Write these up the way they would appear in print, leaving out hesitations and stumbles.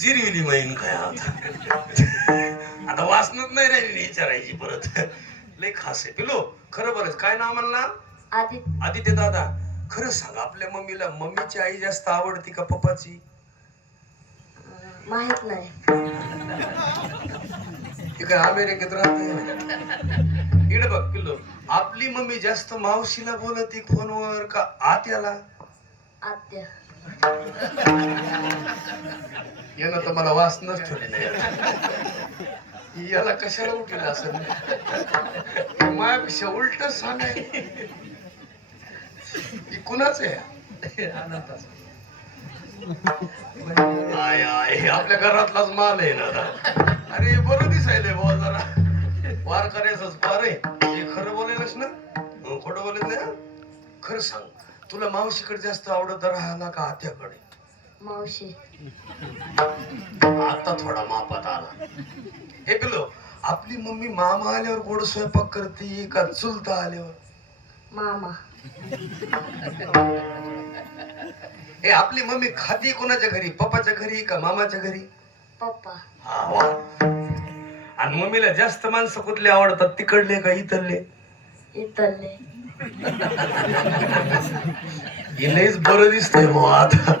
जिरविली man काय आता आता वासनच नाही राहिली विचारायची परत. लय खास आहे पिलो. खरं बरंच काय नाव म्हणला? आदित्य दादा. खरं सांग आपल्या मम्मीला मम्मीची आई जास्त आवडती का पप्पाची? माहित नाही. ती काय अमेरिकेत राहते? इकडे बघ पिल्लो, आपली मम्मी जास्त मावशीला बोलती फोनवर का आत्याला? आत्या. यानं तर मला वासनच ठेवली नाही. याला कशाला उठलेलं असं माझ्यापेक्षा उलट सांगाय. कुणाच आहे? आय आय आपल्या घरातलाच माल आहे ना. अरे बरं दिसायलंय भाऊ जरा. वार करायचंच पार आहे. हे खरं बोलायलाच ना, खोटं बोलायचं नाही. खरं सांग तुला मावशीकडे जास्त आवडत राहिला का आत्याकडे? मावशी. आता थोडा मापात आला. हे पिलो, आपली मम्मी मामा आल्यावर गोड स्वयंपाक करते का चुलता आल्यावर? मामा. हे आपली मम्मी खाती कोणाच्या घरी, पप्पाच्या घरी का मामाच्या घरी? पप्पा. हा वा. आणि मम्मीला जास्त माणसं कुठले आवडतात, तिकडले का इथले? इथले. लयच बरं दिसतंय भाऊ आता.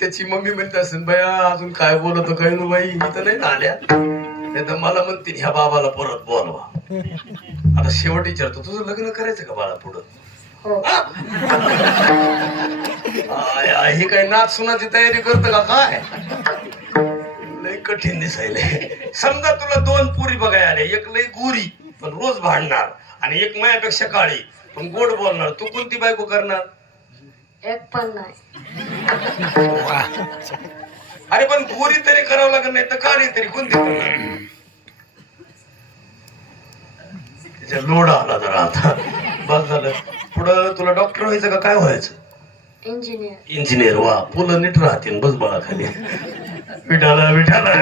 त्याची मम्मी म्हणते असेल बया अजून काय बोलतो काय नु बाई, इथं नाही ना आल्या. नाही तर मला म्हणते ह्या बाबाला परत बोलवा. आता शेवट विचारतो, तुझं लग्न करायचं का बाळा पुढं? हो. हे काय नाच सुनाची तयारी करत का काय? लय कठीण दिसायले. समजा तुला दोन पुरी बघाय आले, एक लय गोरी पण रोज भांडणार आणि एक मायापेक्षा काळी पण गोड बोलणार, तू कोणती बायको करणार? एक पण नाही. अरे पण गोरी तरी करावं लागत नाही तर काळी तरी कोणती करणार? त्याच्या लोड आला जरा आता. बस झालं. पुढं तुला डॉक्टर व्हायचं का काय व्हायचं? इंजिनियर. इंजिनियर. वा, पुलं नीट राहतील. बस बाळा खाली. विठाला विठाला.